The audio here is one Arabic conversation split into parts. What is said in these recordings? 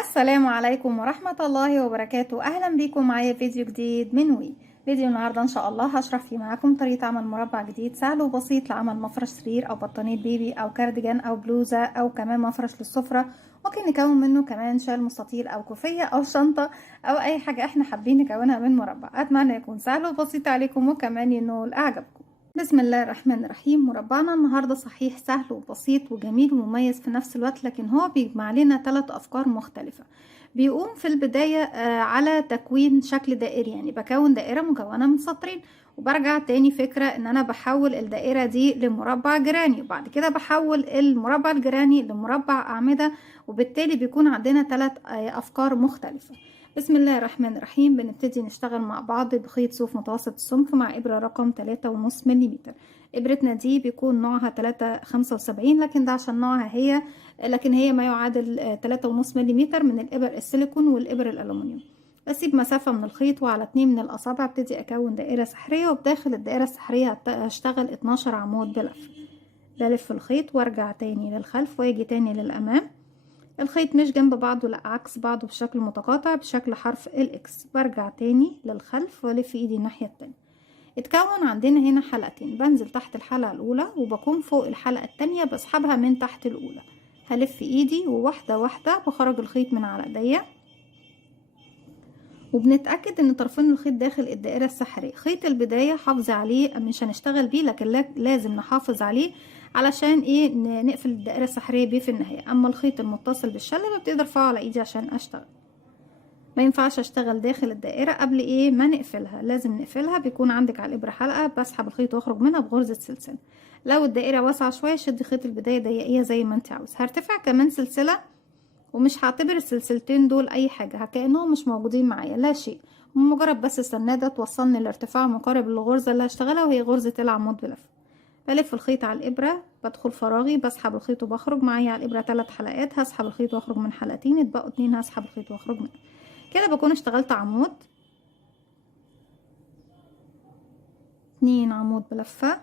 السلام عليكم ورحمة الله وبركاته. أهلا بيكم معايا فيديو جديد من وي. فيديو النهاردة إن شاء الله هشرح فيه معاكم طريقة عمل مربع جديد سهل وبسيط لعمل مفرش سرير أو بطانية بيبي أو كارديجان أو بلوزة أو كمان مفرش للسفرة. ممكن نكون منه كمان شال مستطيل أو كوفية أو شنطة أو أي حاجة احنا حابين نكونها من مربع. أتمنى يكون سهل وبسيط عليكم وكمان ينول إعجابكم. بسم الله الرحمن الرحيم. مربعنا النهاردة صحيح سهل وبسيط وجميل ومميز في نفس الوقت، لكن هو بيجمع لنا 3 أفكار مختلفة. بيقوم في البداية على تكوين شكل دائري، يعني بكون دائرة مكونة من سطرين، وبرجع تاني فكرة ان انا بحول الدائرة دي لمربع جيراني، وبعد كده بحول المربع الجيراني لمربع أعمدة، وبالتالي بيكون عندنا 3 أفكار مختلفة. بسم الله الرحمن الرحيم. بنبتدي نشتغل مع بعض بخيط صوف متوسط السمك مع إبرة رقم 3.5 ملم. إبرتنا دي بيكون نوعها 3.75، لكن ده عشان نوعها هي، لكن هي ما يعادل 3.5 ملم من الإبر السيليكون والإبر الألومنيوم. بسيب مسافة من الخيط وعلى 2 من الأصابع ابتدي أكون دائرة سحرية، وبداخل الدائرة السحرية هشتغل 12 عمود بلف. بلف الخيط وارجع تاني للخلف واجي تاني للأمام. الخيط مش جنب بعضه، لا عكس بعضه بشكل متقاطع بشكل حرف الاكس. برجع تاني للخلف والف ايدي الناحية التانية. اتكون عندنا هنا حلقتين، بنزل تحت الحلقة الاولى وبكون فوق الحلقة التانية بسحبها من تحت الاولى. هلف ايدي وواحدة واحدة بخرج الخيط من على ايديا، وبنتأكد ان طرفين الخيط داخل الدائرة السحرية. خيط البداية حافظي عليه، مش هنشتغل بيه لكن لازم نحافظ عليه علشان ايه نقفل الدائرة السحرية بيه في النهاية. اما الخيط المتصل بالشلة ببتدي ارفعه على ايدي عشان اشتغل. ما ينفعش اشتغل داخل الدائرة قبل ايه ما نقفلها، لازم نقفلها. بيكون عندك على الابرة حلقة، بسحب الخيط واخرج منها بغرزة سلسلة. لو الدائرة واسعة شوية شدي خيط البداية ضيقيها زي ما انت عاوز. هرتفع كمان سلسلة، ومش هعتبر السلسلتين دول اي حاجة، كأنهم مش موجودين معايا، لا شيء، مجرد بس سنادة توصلني لارتفاع مقارب للغرزة اللي هشتغلها، وهي غرزة العمود بلف. بلف الخيط على الابرة، بدخل فراغي، بسحب الخيط وبخرج. معايا على الابرة 3 حلقات، هسحب الخيط واخرج من حلقتين، اتبقوا 2 هسحب الخيط واخرج منهم. كده بكون اشتغلت عمود، 2 عمود بلفة،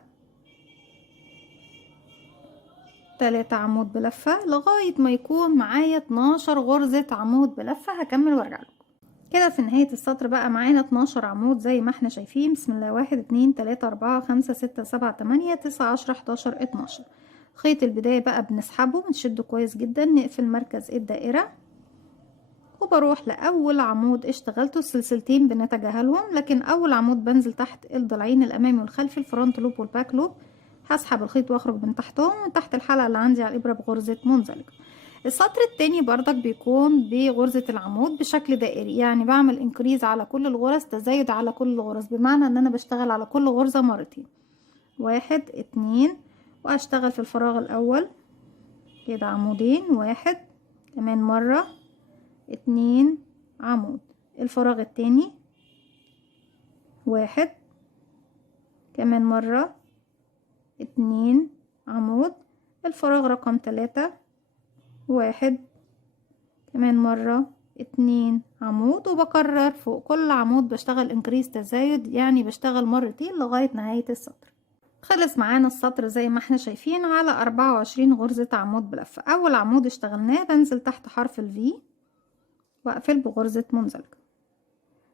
3 عمود بلفة، لغاية ما يكون معايا 12 غرزة عمود بلفة. هكمل وارجع لكم. كده في نهاية السطر بقى معانا 12 عمود زي ما احنا شايفين. بسم الله. 1 2 3 4 5 6 7 8 9 10 11 12. خيط البداية بقى بنسحبه، بنشده كويس جدا، نقفل مركز الدائرة، وبروح لأول عمود اشتغلته. السلسلتين بنتجاهلهم، لكن أول عمود بنزل تحت الضلعين الأمامي والخلفي، الفرونت لوب والباك لوب. هسحب الخيط واخرج من تحتهم، من تحت الحلقة اللي عندي على الإبرة بغرزة منزلقة. السطر التاني بردك بيكون بغرزة العمود بشكل دائري، يعني بعمل انكريز على كل الغرز، تزايد على كل الغرز، بمعنى ان انا بشتغل على كل غرزة مرتين. 1 2، واشتغل في الفراغ الاول كده عمودين، 1 كمان مرة، 2 عمود. الفراغ التاني 1 كمان مرة، 2 عمود. الفراغ رقم 3 1 كمان مرة، 2 عمود. وبكرر فوق كل عمود بشتغل انكريز تزايد، يعني بشتغل مرتين لغاية نهاية السطر. خلص معانا السطر زي ما احنا شايفين على 24 غرزة عمود بلفة. اول عمود اشتغلناه بنزل تحت حرف الفي واقفل بغرزة منزلقة.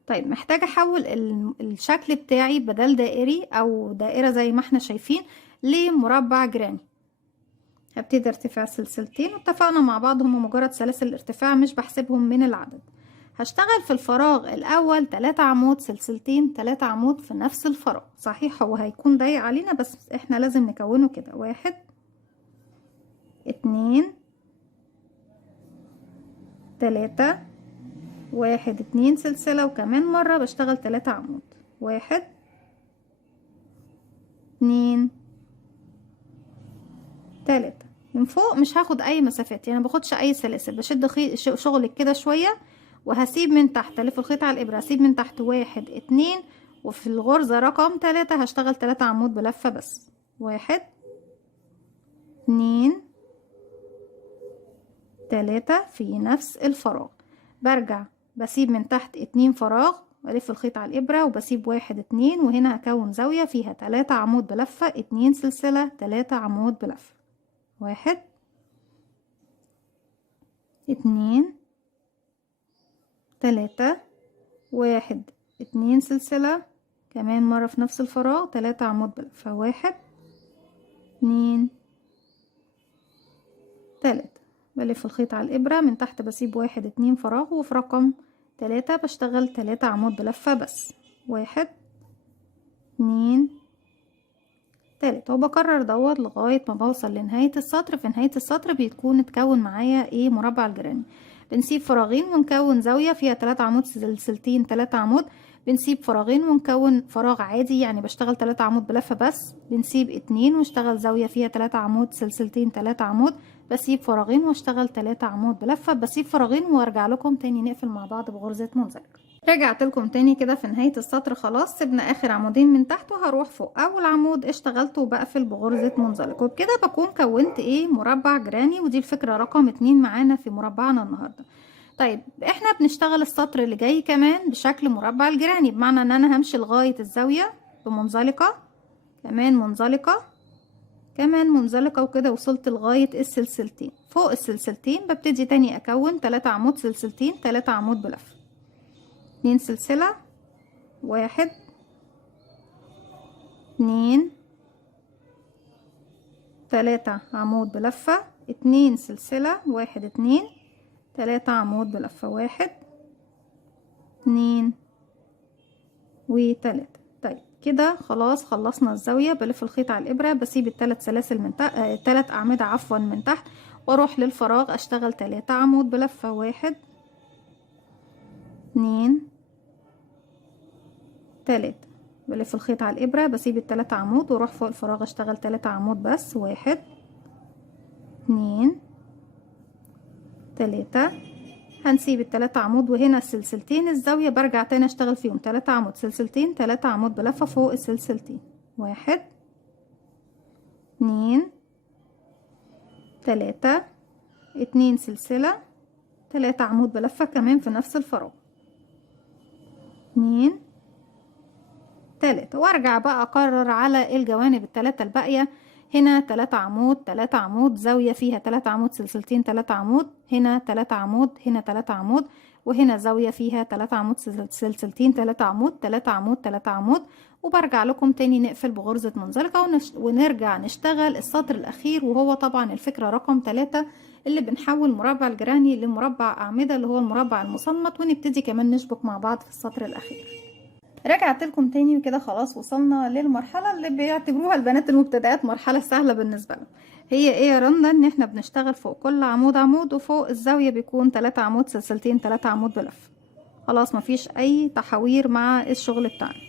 طيب محتاجة احول الشكل بتاعي بدل دائري او دائرة زي ما احنا شايفين لمربع جراني. هبتدي ارتفاع سلسلتين، واتفقنا مع بعض هم مجرد سلاسل الارتفاع مش بحسبهم من العدد. هشتغل في الفراغ الاول 3 عمود، سلسلتين 3 عمود في نفس الفراغ. صحيح هو هيكون ضيق علينا بس احنا لازم نكونه كده. 1 2 3 1 2 سلسلة، وكمان مرة بشتغل 3 عمود. 1 2 3. من فوق مش هاخد اي مسافات، يعني باخدش اي سلاسل، بشد شغلك كده شوية، وهسيب من تحت، الف الخيط على الابرة، هسيب من تحت 1 2، وفي الغرزة رقم 3 هشتغل 3 عمود بلفة بس. 1 2 3 في نفس الفراغ. برجع بسيب من تحت 2 فراغ، والف الخيط على الابرة، وبسيب 1 2، وهنا هكون زاوية فيها 3 عمود بلفة، 2 سلسلة، 3 عمود بلفة. 1 2 3 1 2 سلسلة، كمان مرة في نفس الفراغ 3 عمود بلفة، 1 2 3. بلف الخيط على الإبرة من تحت، بسيب 1 2 فراغ، وفي رقم 3 بشتغل 3 عمود بلفة بس، 1 2 3. وبكرر دوت لغاية ما بوصل لنهاية السطر. في نهاية السطر بيكون اتكون معايا ايه؟ مربع الجيراني. بنسيب فراغين ونكون زاوية فيها 3 عمود سلسلتين 3 عمود، بنسيب فراغين ونكون فراغ عادي، يعني بشتغل 3 عمود بلفة بس، بنسيب 2 واشتغل زاوية فيها 3 عمود سلسلتين 3 عمود، بسيب فراغين واشتغل 3 عمود بلفة، بسيب فراغين وارجع لكم تاني نقفل مع بعض بغرزة منزلقة. رجعت لكم تاني كده في نهاية السطر، خلاص سيبنا اخر عمودين من تحت، وهروح فوق اول عمود اشتغلته وبقفل بغرزة منزلق، وبكده بكون كونت ايه؟ مربع جيراني. ودي الفكرة رقم 2 معانا في مربعنا النهاردة. طيب احنا بنشتغل السطر اللي جاي كمان بشكل مربع الجيراني، بمعنى ان انا همشي لغاية الزاوية بمنزلقة، كمان منزلقة، كمان منزلقة، وكده وصلت لغاية السلسلتين. فوق السلسلتين ببتدي تاني اكون 3 عمود سلسلتين 3 عمود بلف، 2 سلسلة، 1 2 3 عمود بلفة، 2 سلسلة، 1 2 3 عمود بلفة، 1 2 و3. طيب كده خلاص خلصنا الزاوية. بلف الخيط على الإبرة، بسيب الثلاث سلاسل من تحت، 3 أعمدة عفوا من تحت، واروح للفراغ اشتغل 3 عمود بلفة، 1 2 3. بلف الخيط على الإبرة، بسيب الثلاث عمود واروح فوق الفراغ اشتغل 3 عمود بس، 1 2 3. هنسيب التلاتة عمود، وهنا السلسلتين الزاوية برجع تاني اشتغل فيهم 3 عمود سلسلتين 3 عمود بلفة فوق السلسلتين، 1 2 3 2 سلسلة 3 عمود بلفة كمان في نفس الفراغ، 2 3. وارجع بقى اكرر على الجوانب الثلاثة الباقية. هنا 3 عمود 3 عمود، زاوية فيها 3 عمود سلسلتين 3 عمود، هنا 3 عمود، هنا 3 عمود، وهنا زاوية فيها 3 عمود سلسلتين 3 عمود 3 عمود 3 عمود. وبرجع لكم تاني نقفل بغرزة منزلقة ونرجع نشتغل السطر الأخير، وهو طبعا الفكرة رقم 3 اللي بنحول مربع الجيراني لمربع أعمدة اللي هو المربع المصمت، ونبتدي كمان نشبك مع بعض في السطر الأخير. رجعت لكم تاني وكده خلاص وصلنا للمرحلة اللي بيعتبروها البنات المبتدئات مرحلة سهلة بالنسبة لهم. هي ايه يا رندا؟ ان احنا بنشتغل فوق كل عمود عمود، وفوق الزاوية بيكون 3 عمود سلسلتين 3 عمود بلف. خلاص مفيش اي تحوير مع الشغل بتاعنا.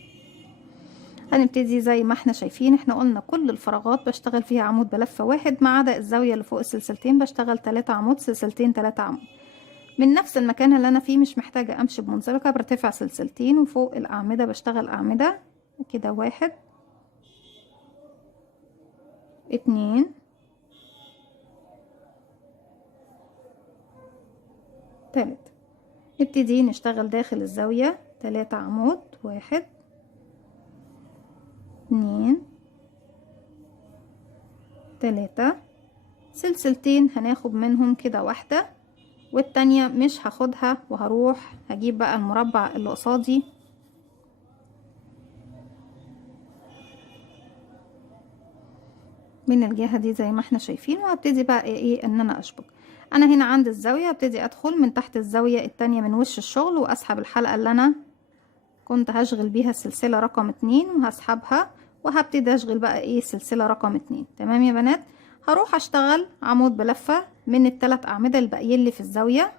هنبتدي زي ما احنا شايفين. احنا قلنا كل الفراغات بشتغل فيها عمود بلفة واحد، ما عدا الزاوية اللي فوق السلسلتين بشتغل 3 عمود سلسلتين 3 عمود. من نفس المكان اللي انا فيه مش محتاجة امشي بمنزلقة، برتفع سلسلتين، وفوق الاعمدة بشتغل اعمدة كده، 1 2 3. نبتدي نشتغل داخل الزاوية 3 عمود، 1 2 3. سلسلتين هناخد منهم كده واحدة، والتانية مش هاخدها، وهروح هجيب بقى المربع اللي قصادي من الجهة دي زي ما احنا شايفين، وهبتدي بقى ايه ان انا اشبك. انا هنا عند الزاوية هبتدي ادخل من تحت الزاوية التانية من وش الشغل، واسحب الحلقة اللي انا كنت هشغل بيها السلسلة رقم 2، وهسحبها وهبتدي اشغل بقى ايه السلسلة رقم 2. تمام يا بنات؟ هروح اشتغل عمود بلفة من الثلاث اعمدة الباقيين لي في الزاوية،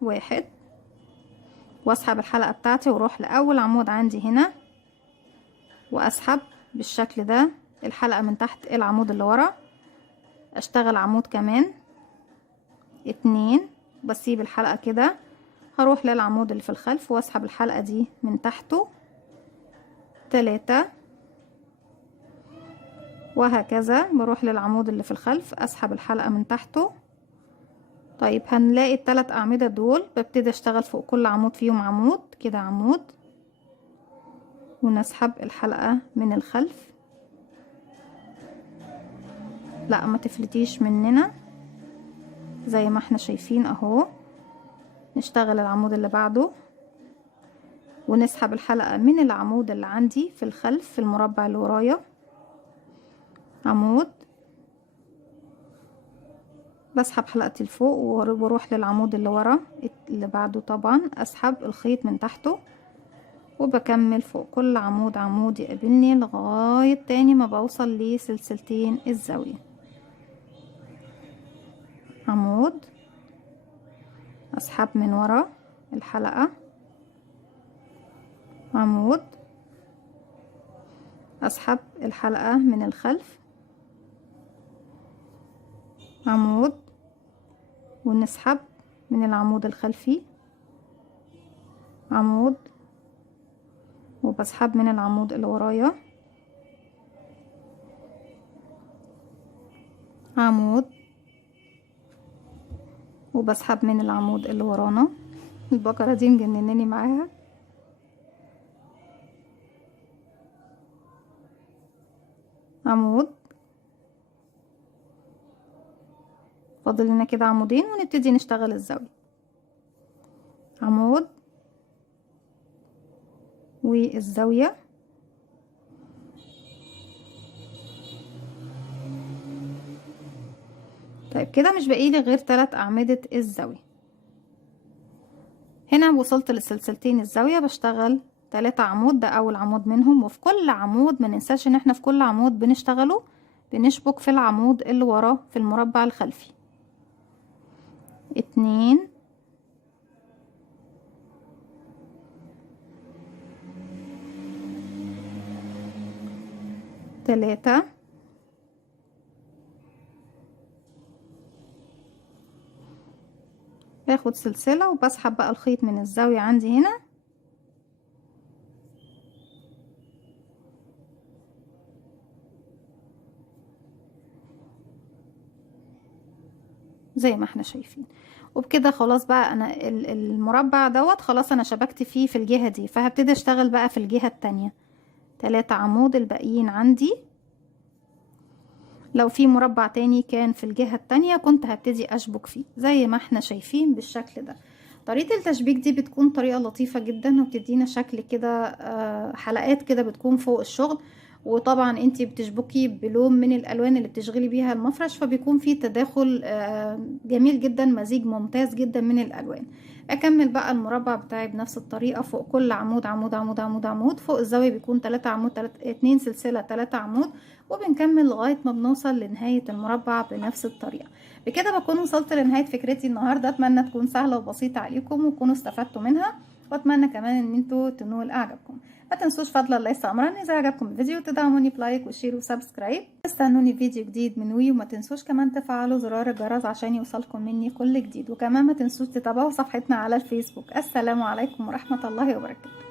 1، واسحب الحلقة بتاعتي واروح لاول عمود عندي هنا، واسحب بالشكل ده الحلقة من تحت العمود اللي ورا، اشتغل عمود كمان 2، بسيب الحلقة كده، هروح للعمود اللي في الخلف واسحب الحلقة دي من تحته 3، وهكذا بروح للعمود اللي في الخلف اسحب الحلقة من تحته. طيب هنلاقي الثلاث اعمدة دول ببتدي اشتغل فوق كل عمود فيهم عمود كده، عمود، ونسحب الحلقة من الخلف. لا ما تفلتيش مننا زي ما احنا شايفين اهو، نشتغل العمود اللي بعده ونسحب الحلقة من العمود اللي عندي في الخلف في المربع اللي ورايا، عمود، بسحب حلقتي لفوق واروح للعمود اللي ورا اللي بعده، طبعا اسحب الخيط من تحته وبكمل فوق كل عمود عمود يقابلني لغاية تاني ما بوصل لسلسلتين الزاوية. عمود، اسحب من ورا الحلقة، عمود، اسحب الحلقة من الخلف، عمود، ونسحب من العمود الخلفي، عمود، وبسحب من العمود اللي ورايا، عمود، وبسحب من العمود اللي ورانا. البقرة دي مجنناني معاها. عمود، فاضل لنا كده عمودين ونبتدي نشتغل الزاوية. عمود والزاوية، طيب كده مش باقيلي غير 3 أعمدة الزاوية. هنا وصلت للسلسلتين الزاوية، بشتغل 3 عمود، ده أول عمود منهم. وفي كل عمود ما ننساش ان احنا في كل عمود بنشتغله بنشبك في العمود اللي وراه في المربع الخلفي. 2 3 باخد سلسلة وبسحب بقى الخيط من الزاوية عندي هنا، زي ما احنا شايفين. وبكده خلاص بقى انا المربع دوت خلاص انا شبكت فيه في الجهة دي، فهبتدي اشتغل بقى في الجهة التانية. 3 عمود الباقيين عندي. لو في مربع تاني كان في الجهة التانية كنت هبتدي اشبك فيه زي ما احنا شايفين بالشكل ده. طريقة التشبيك دي بتكون طريقة لطيفة جدا وبتدينا شكل كده حلقات كده بتكون فوق الشغل. وطبعا انتي بتشبكي بلون من الالوان اللي بتشغلي بيها المفرش، فبيكون في تداخل جميل جدا، مزيج ممتاز جدا من الالوان. اكمل بقى المربع بتاعي بنفس الطريقة، فوق كل عمود عمود عمود عمود عمود، فوق الزاوية بيكون 3 عمود 2 سلسلة 3 عمود، وبنكمل لغاية ما بنوصل لنهاية المربع بنفس الطريقة. بكده بكون وصلت لنهاية فكرتي النهاردة. اتمنى تكون سهلة وبسيطة عليكم وتكونوا استفدتوا منها، واتمنى كمان ان انتوا تنول اعجابكم. ما تنسوش فضلا ليس امرا اذا عجبكم الفيديو تدعموني بلايك وشير وسبسكرايب. استنوني فيديو جديد من وي، وما تنسوش كمان تفعلوا زرار الجرس عشان يوصلكم مني كل جديد. وكمان ما تنسوش تتابعوا صفحتنا على الفيسبوك. السلام عليكم ورحمة الله وبركاته.